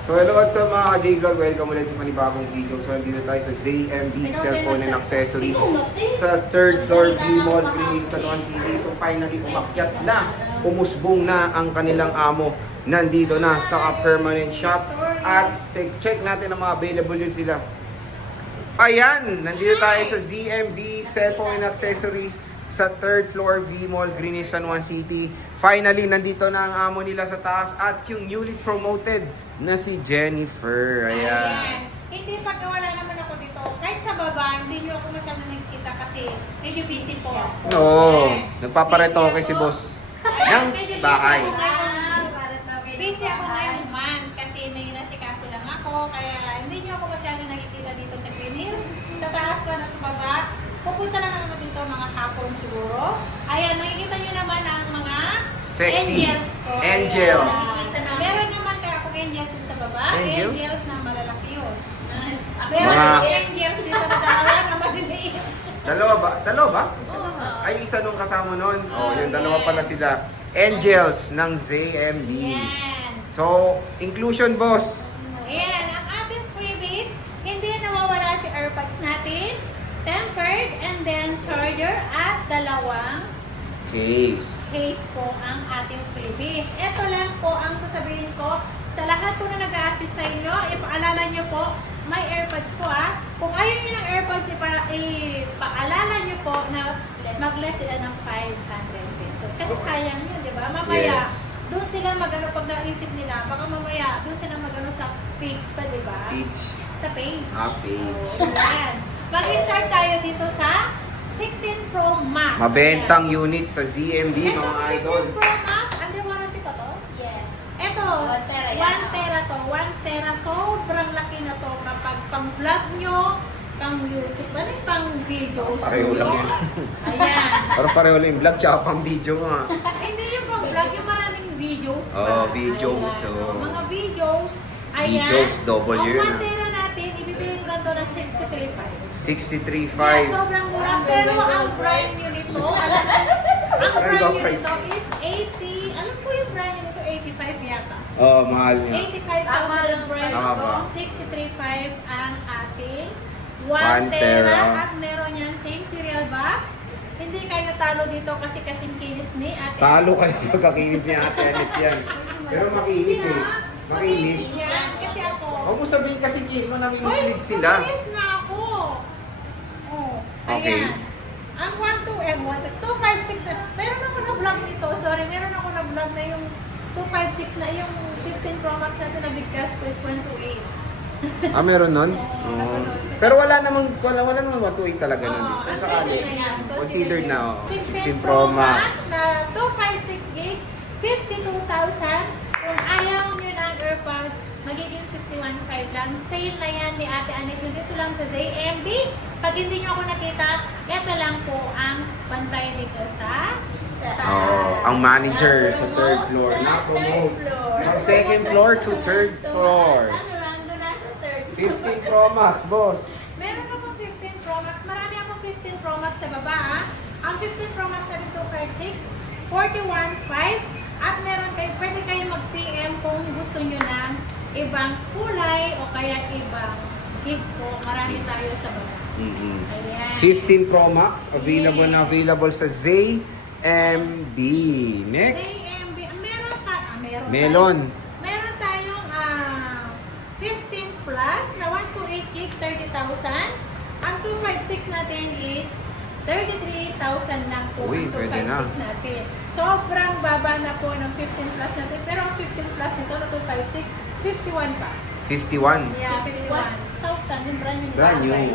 So hello at sa mga J-Vlog, welcome ulit sa panibagong video. So nandito tayo sa ZMB Cellphone and Accessories sa 3rd floor V Mall, Greenwich, San Juan City. So finally umakyat na, umusbong na ang kanilang amo. Nandito na sa permanent shop at check natin ang mga available yun sila. Ayan, nandito tayo sa ZMB Cellphone and Accessories sa 3rd floor V Mall, Greenwich, San Juan City. Finally, nandito na ang amo nila sa taas at yung newly promoted na si Jennifer. Ayan. Hindi, pag wala naman ako dito, kahit sa baba, hindi nyo ako masyado nakikita kasi medyo busy po ako. Oo, nagpaparetoke si boss ng bahay. Busy ako ngayon man kasi may nasikaso lang ako, kaya hindi nyo ako masyado nakikita dito sa Green Hills. Sa taas pa na sa baba, pupunta lang ako dito mga hapon siguro. Ayan, nakikita nyo naman ang mga Sexy angels ko. angels. Meron naman kaya akong angels sa baba. Angels? Angels na malalaki yun. Mga- Meron akong angels dito na dalawa na maliliit. Dalawa ba? Dalawa ba? Ay, isa nung kasama nun. Oh, yung dalawa pala sila. Angels ng ZMB. Yan. So, inclusion boss. Ayan, ang ating freebies, hindi nawawala si AirPods natin, tempered, and then charger, at dalawang Case. case po ang ating freebies. Ito lang po ang sasabihin ko sa lahat po na nag-a-assist sa inyo. Ipaalala nyo po, may AirPods po ah. Kung ayaw nyo ng AirPods, ipaalala nyo po na mag-less sila ng 500 pesos. Kasi sayang yun, di ba? Mamaya, Yes. doon sila magano pag naisip nila, baka mamaya doon sila magano sa page pa, di ba? Peach. Sa page. Page. So, yan. Mag-start tayo dito sa 16 Pro Max. Mabentang Ayan. unit sa ZMB, Ito mga sa idol. 16 Pro Max, under warranty pa to? Yes. Ito, 1 tera yan. 1 tera to. 1 tera, sobrang laki na to kapag pang-vlog nyo, pang-YouTube, ano yung pang-videos. Pareho lang yun. Ayan. Pero pareho lang yung vlog tsaka pang video nga. Hindi yung pang-vlog, yung maraming videos pa. Oh, videos, Ayan. so. Mga videos. Ayan. Videos, double Ang yun, 1 ah. tera natin, ibibigay ko lang to ng 63.5. 63.5. Yeah, sobrang mura. Pero ang brand new nito, ang Ano brand ba new price? nito is 80, alam ko yung brand new nito, 85 yata. Oh, mahal niya. 85,000 ang brand Tama nito, ba? 63.5 ang ating 1 1 tera. tera at meron yan same cereal box. Hindi kayo talo dito kasi kasing kinis ni ate. Talo kayo pagkakinis niya Ate Anet yan. Pero makinis eh. Makinis. Yan, kasi ako. Huwag mo sabihin kasi kinis mo nami-mislead Uy, sila. kuminis na ako. Oh, Okay. ayan. Ang 256 na, meron ako na vlog nito, sorry, meron ako na vlog na yung 256 na yung 15 Pro Max natin na bigkas ko is 128. Ah, meron nun? Oo. Pero wala namang 128 talaga nun. Oo, Kung ang sakali. sige na yan. Considered na, oh. 16 16 Pro Max. na 256 gig, 52,000. Kung ayaw nyo ng AirPods, magiging 51.5 lang. Sale na yan ni Ate Anet. Yung dito lang sa ZMB. Pag hindi nyo ako nakita, ito lang po ang bantay dito sa Oh, ang manager sa 3rd floor. Na-promote. From 2nd floor to 3rd floor. Ano lang, doon nasa 3rd. 15 Pro Max, boss. Meron ako 15 Pro Max. Marami akong 15 Pro Max sa baba. Ah. Ang 15 Pro Max sa 256, 41.5. At meron kayo, pwede kayo mag-PM kung gusto nyo ng ibang kulay o kaya ibang gig po. Marami tayo sa baba. Ayan. 15 Pro Max, available na available sa ZMB. Next, ZMB. Meron Melon. Meron tayong 15 plus na 128 gig, 30,000. Ang 256 natin is 33,000 lang po. Uy, ang pwede 256 na. natin. Sobrang baba na po ng 15 plus natin. Pero ang 15 plus nito na 256, 51 pa. 51. Yeah, 51,000. Yung brand new. Brand new. Yun.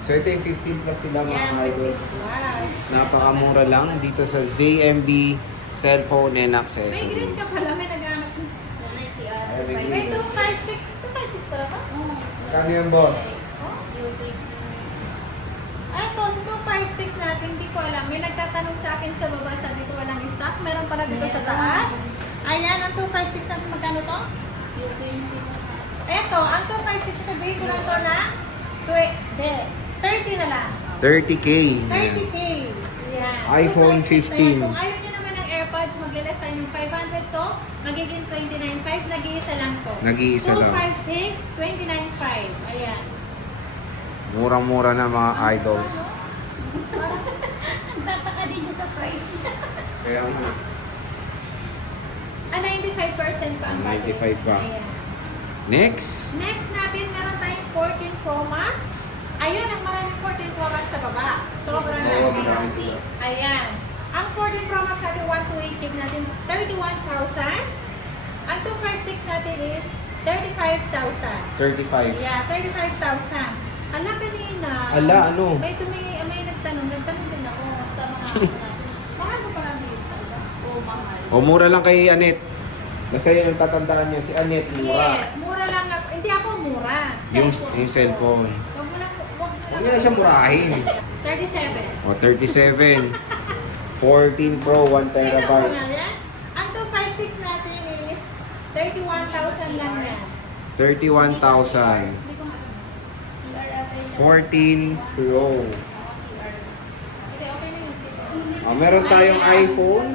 So ito yung 15 plus sila mga Yan, idol. 15 plus. Napakamura lang dito sa ZMB Cellphone and May green Accessories. ka pala. May nag-anak. Nanay si Ate. Ay, may May green. 256. 256 pala ba? Kano yan, boss? Oh, ito, sa 256 natin, hindi ko alam. May nagtatanong sa akin sa baba, sabi ko walang stock. Meron pala dito sa taas. Ayan, ang 256 natin, magkano to? Ito, ang 256 ito, bigay ko lang to na 30 na lang. 30K. 30K. Yan. iPhone 256 na yan. 15. Kung ayaw nyo naman ng AirPods, magle-less tayo ng 500. So, magiging 29.5. Nag-iisa lang to. Nag-iisa lang. 256, 29.5. Ayan. Murang-mura na mga idols. Tataka din siya sa price. Kaya nga. 95% pa ang 95 pa. Ayan. Next. Next natin, meron tayong 14 Pro Max. Ayun, ang maraming 14 Pro Max sa baba. Sobrang Oo, laki. marami sila. Ayan. Ang 14 Pro Max natin, 128 gig natin, 31,000. Ang 256 natin is 35,000. 35. Yeah, 35,000. Ala, kanina. Ala, ano? May nagtanong din ako sa mga mahal mo pa namin sa iba? Oo, mahal. O, mura lang kay Anet. Basta yung tatandaan niyo, si Anet, mura. Yes, mura lang. Hindi ako mura. Yung cellphone. Huwag mo lang, Huwag niya siya murahin. 37. O, 37. 14 Pro, 1 Tignan mo terabyte. nga yan. Ang 256 natin is 31,000 lang yan. 31,000. Hindi ko maalam. CR ata yun. 14 Pro. Oo, CR. Hindi, okay na yun. Sige. O, meron tayong iPhone.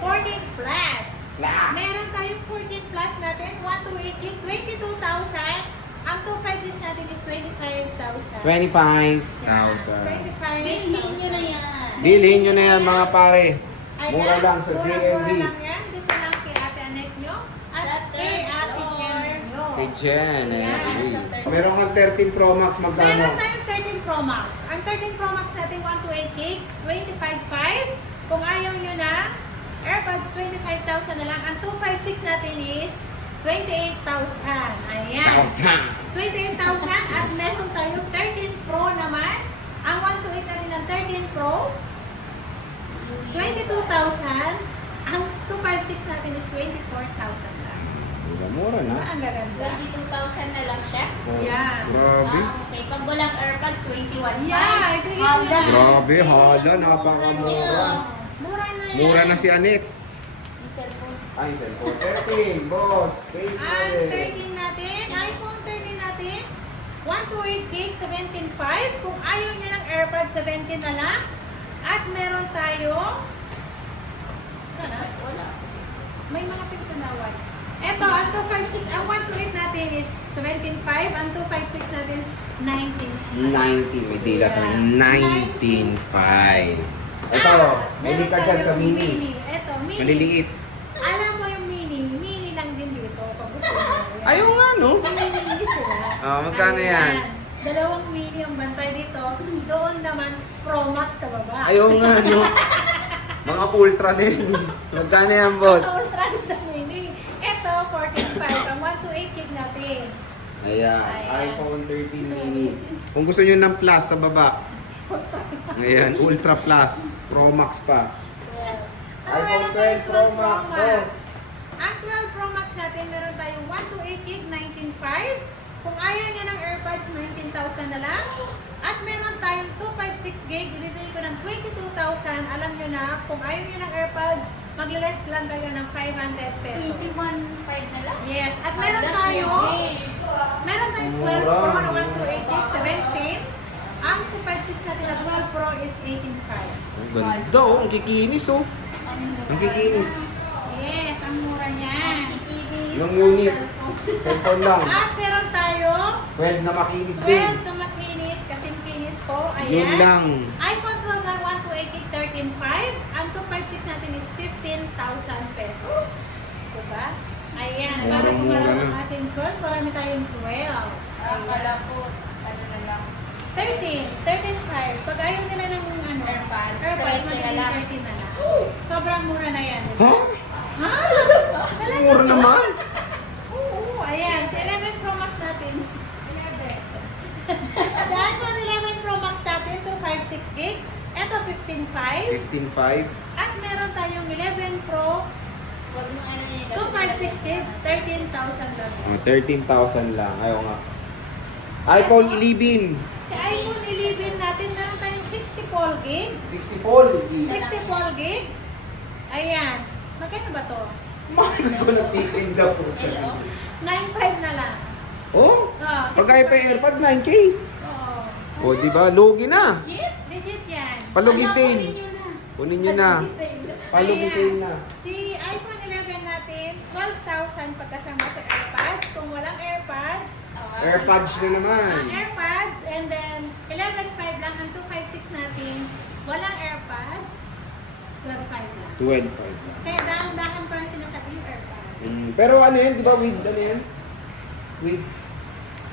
14 Plus. Plus. Meron tayong 14 Plus natin. 128 gig, 22,000. Ang 256 natin is 25,000. 25,000. 25,000. Bilhin nyo na yan. Bilhin nyo na yan mga pare. Ayan, Mura lang sa mura-mura ZMB. lang yan. Dito lang kay Ate Anet nyo. At Sa kay third Ate floor. Jen nyo. Kay Jen. Ayan. Meron kang 13 Pro Max magkano? Meron tayong 13 Pro Max. Ang 13 Pro Max natin 128 gig, 25,500. Kung ayaw nyo na, AirPods 25,000 na lang. Ang 256 natin is 28,000. Ayan. 28,000 at meron tayong 13 Pro naman. Ang 128 natin ng 13 Pro, 22,000. Ang 256 natin is 24,000 lang. Mura na. Diba? Ang gaganda. 22,000 na lang siya. Yeah. Grabe. Ah, okay. Pag walang AirPods, 21,500. Yeah, ito yun. Grabe, hala, napakamura. Mura na yan. Mura na si Anet. Yung cellphone. Ay, cellphone. 13, boss. Case Ang ulit. 13 natin, iPhone 13 natin, 128 gig, 17.5. Kung ayaw nyo ng AirPods, 17 na lang. At meron tayo, Wala. may mga pito na white. Ito, ang 256, ang 128 natin is 17.5. Ang 256 natin, 19. 19, may dila tayo. 19.5. Ito, may meron ka dyan sa tayong mini. Ito, mini. Maliliit. Alam mo yung mini lang din dito. Pag gusto mo. Yan. Ayaw nga, no? Mini sila. Ah, magkano yan? Dalawang mini ang bantay dito. Doon naman, Pro Max sa baba. Ayaw nga, no? Mga ultra na yun. Magkano yan, boss? Ultra dito mini. Ito, 14.5. Ang 128 gig natin. Ayan, Ayan. iPhone 13 mini. Kung gusto nyo ng plus sa baba. Ayan, Ultra Plus. Pro Max pa. iPhone 12 Pro Max, boss. Ang 12 Pro Max natin, meron tayong 128 gig, 19.5. Kung ayaw nyo ng AirPods, 19,000 na lang. At meron tayong 256 gig, ibibigay ko ng 22,000. Alam nyo na, kung ayaw nyo ng AirPods, mag-less lang kayo ng 500 pesos. 21,500 na lang. Yes, at meron That's tayo, okay. meron tayong 12 Mura. Pro na 128 gig, 17. Ang 256 natin na 12 Pro is 18.5. Ang ganda, oh. Ang kikinis, oh. Ang kikinis. Yes, ang mura niyan. Yung unit. Cellphone lang. At meron tayo 12 na makinis din. 12 na makinis, kasing kinis ko. Ayan. Yun lang. iPhone 12 na 128 gig, 13.5. Ang 256 natin is 15,000 pesos. Diba? Ayan. Para Mura-mura kumarang lang. ang ating 12, marami tayong 12. Akala ko, ano na lang. 13, 13.5. Pag ayaw nila ng ano, AirPods, AirPods 13 na magiging lang. 13 na lang. Sobrang mura na yan. Diba? Ha? Ha? Mura naman. Oo, ayan. Sa 11 Pro Max natin. 11. Sa iPhone 11 Pro Max natin, 256 gig. Ito, 15.5. 15.5. At meron tayong 11 Pro, Huwag mo ano yun. 256 gig, 13,000 lang. Oh, 13,000 lang. Ayaw nga. iPhone 11. Sa iPhone 11 natin, meron tayong 64 gig. 64. 64 gig. Ayan. Magkano ba to? Mahal ko nagtikim daw po. Hello? 9.5 na lang. Oh? Oh, Pagkaya pa yung AirPods, 9K. Oo. O, di ba? Lugi na. Legit? Legit yan. Palugisin. Ano, kunin nyo na. Kunin nyo na. Ayan. Palugisin na. Si pagkasama sa AirPods. Kung walang AirPods, AirPods na naman. AirPods, and then 11.5 lang ang 256 natin. Walang AirPods, 12.5 lang. 12.5. Kaya dahan-dahan pa lang sinasabi yung AirPods. Pero ano yan? Di ba with ano yan? With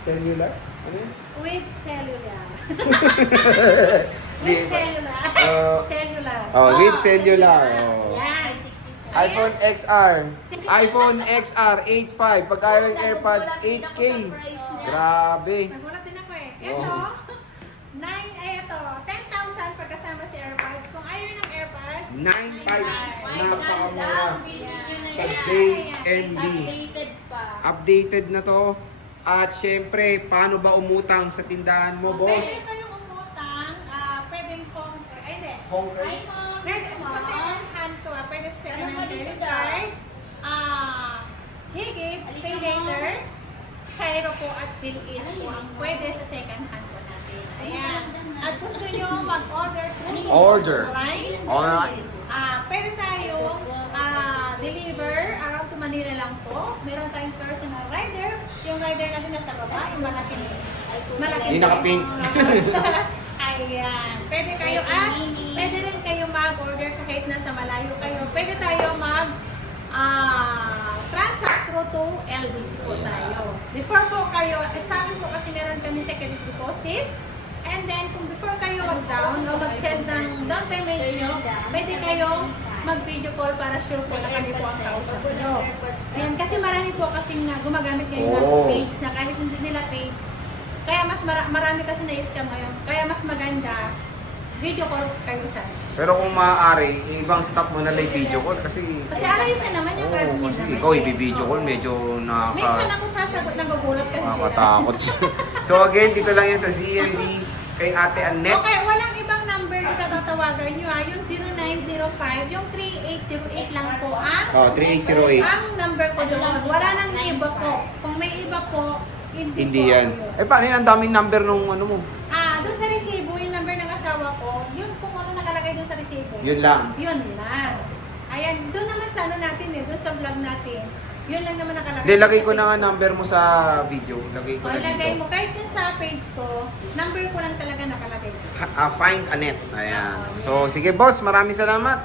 cellular? Ano yan? With cellular. Di With ba? cellular. Cellular. with cellular. Oh. Yan. 64. iPhone XR. iPhone XR 8.5. Pag ayaw yung AirPods, 8K. Grabe. Nagulat din ako eh. Oh. Ito, 10,000 pagkasama si AirPods. Kung ayaw ng AirPods, 9.5. Napakamura. Sa Ayan. ZMB. Updated pa. Updated na to. At syempre, paano ba umutang sa tindahan mo, boss? Pwede kayong umutang, pwedeng ay hindi. Conquer. Ay, ma'am. Pwede sa second hand to, pwede sa second hand credit card. G-Gives, Pay Later, Skyro po at PhilEase po ang pwede sa second hand po natin. Ayan. At gusto nyo mag-order through Order. online, Alright. pwede tayong deliver around to Manila lang po. Meron tayong personal rider. Yung rider natin nasa baba, yung malaking Yung naka-pink. Ayan. Pwede kayo pwede rin kayo mag-order kahit nasa malayo kayo. Pwede tayo transact through to LBC po tayo. Before po kayo, at sabi po kasi meron kami security deposit. And then, kung before kayo mag-down o mag-send ng down payment nyo, pwede kayong mag-video call para sure po na kami po ang kausap nyo. Ayan, kasi marami po kasing gumagamit ngayon ng Oo. page na kahit hindi nila page. Kaya mas marami kasi na-scam ngayon. Kaya mas maganda, video call kayo sa. Pero kung maaari, ibang stop mo na may video call kasi Kasi alayusin naman yung card kasi nila. ikaw i-video call medyo Minsan ako sasagot, nagugulat kasi sila. nakakatakot. So again, dito lang yan sa ZMB kay Ate Annette. Okay, walang ibang number na tatawagan nyo ha. Yung 0905, yung 3808 lang po Oh, 3808. ang number ko doon. Wala nang iba po. Kung may iba po, Hindi po yan. yun. Eh paano yun? Ang daming number nung ano mo? Doon sa resibo, yung number ng asawa ko, yun kung ano nakalagay doon sa resibo. Yun lang. Yun lang. Ayan, doon naman sa ano natin doon sa vlog natin. Yun lang naman nakalagay. Hindi, lagay sa ko na nga Facebook. number mo sa video. Lagay ko O, na lagay dito. mo. Kahit yung sa page ko, number ko lang talaga nakalagay. Find Annette. Ayan. So, sige boss, maraming salamat.